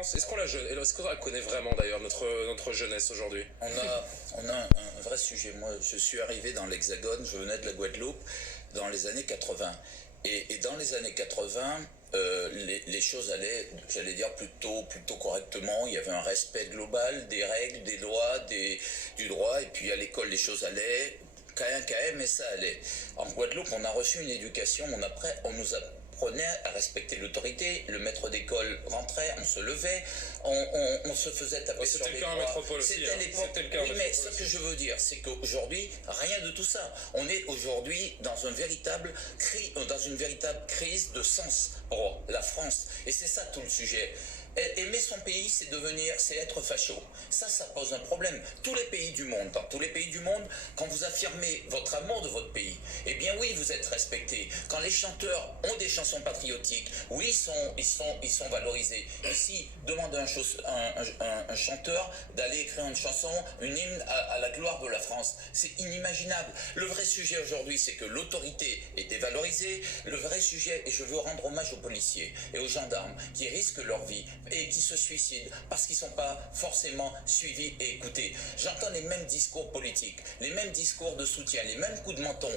France? Est-ce qu'on la connaît vraiment d'ailleurs, notre jeunesse aujourd'hui? On a un vrai sujet. Moi, je suis arrivé dans l'Hexagone, je venais de la Guadeloupe dans les années 80. Et dans les années 80, les choses allaient, j'allais dire, plutôt correctement. Il y avait un respect global des règles, des lois, du droit. Et puis à l'école, les choses allaient. KM, mais ça allait. En Guadeloupe, on a reçu une éducation, on nous apprenait à respecter l'autorité, le maître d'école rentrait, on se levait, on se faisait taper sur les doigts. C'était le cas en métropole aussi. C'était l'époque. Oui, mais ce que je veux dire, c'est qu'aujourd'hui, rien de tout ça. On est aujourd'hui dans une véritable crise de sens pour la France. Et c'est ça tout le sujet. Aimer son pays, c'est être facho. Ça pose un problème. Tous les pays du monde, dans tous les pays du monde, quand vous affirmez votre amour de votre pays, eh bien oui, vous êtes respecté. Quand les chanteurs ont des chansons patriotiques, oui, ils sont valorisés. Ici, demande un chanteur d'aller écrire une chanson, une hymne à la gloire de la France. C'est inimaginable. Le vrai sujet aujourd'hui, c'est que l'autorité est dévalorisée. Le vrai sujet, et je veux rendre hommage aux policiers et aux gendarmes qui risquent leur vie et qui se suicident parce qu'ils ne sont pas forcément suivis et écoutés. J'entends les mêmes discours politiques, les mêmes discours de soutien, les mêmes coups de menton.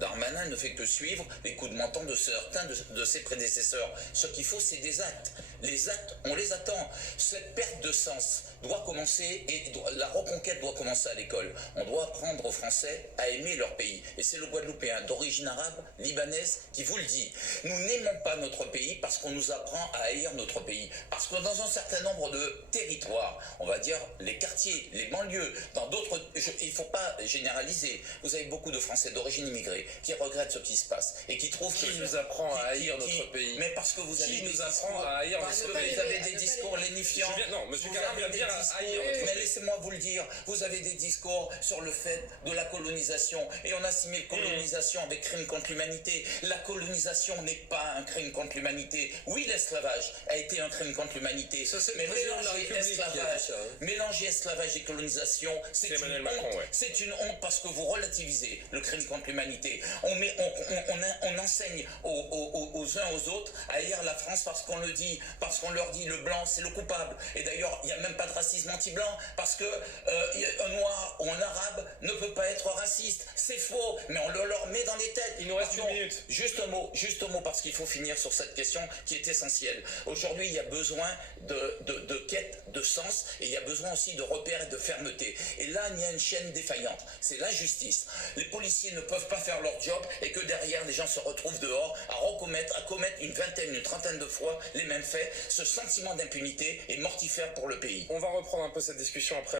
Darmanin ne fait que suivre les coups de menton de certains de ses prédécesseurs. Ce qu'il faut, c'est des actes. Les actes, on les attend. Cette perte de sens doit commencer et la reconquête doit commencer à l'école. On doit apprendre aux Français à aimer leur pays. Et c'est le Guadeloupéen d'origine arabe, libanaise, qui vous le dit. Nous n'aimons pas notre pays parce qu'on nous apprend à haïr notre pays. Parce que dans un certain nombre de territoires, on va dire les quartiers, les banlieues, dans d'autres, il ne faut pas généraliser. Vous avez beaucoup de Français d'origine immigrée qui regrettent ce qui se passe et qui trouvent qui nous apprend à haïr notre pays. Mais parce que vous avez nous apprend à haïr parce que vous avez des discours lénifiants. Non, monsieur Carrère vient de dire à haïr notre pays. Mais laissez-moi vous le dire, vous avez des discours sur le fait de la colonisation et on assimile colonisation avec crime contre l'humanité. La colonisation n'est pas un crime contre l'humanité. Oui, l'esclavage a été un crime contre l'humanité. Mais mélanger esclavage et colonisation, c'est une honte. C'est une honte parce que vous relativisez le crime contre l'humanité. On enseigne aux uns aux autres à haïr la France parce qu'on leur dit le blanc c'est le coupable. Et d'ailleurs il n'y a même pas de racisme anti-blanc parce que un noir ou un arabe ne peut pas être raciste. C'est faux, mais on le leur met dans les têtes. Il nous reste une minute. Juste un mot parce qu'il faut finir sur cette question qui est essentielle. Aujourd'hui il y a besoin de quête de sens et il y a besoin aussi de repères et de fermeté. Et là il y a une chaîne défaillante. C'est l'injustice. Les policiers ne peuvent pas faire leur job et que derrière les gens se retrouvent dehors à commettre une vingtaine, une trentaine de fois les mêmes faits. Ce sentiment d'impunité est mortifère pour le pays. On va reprendre un peu cette discussion après.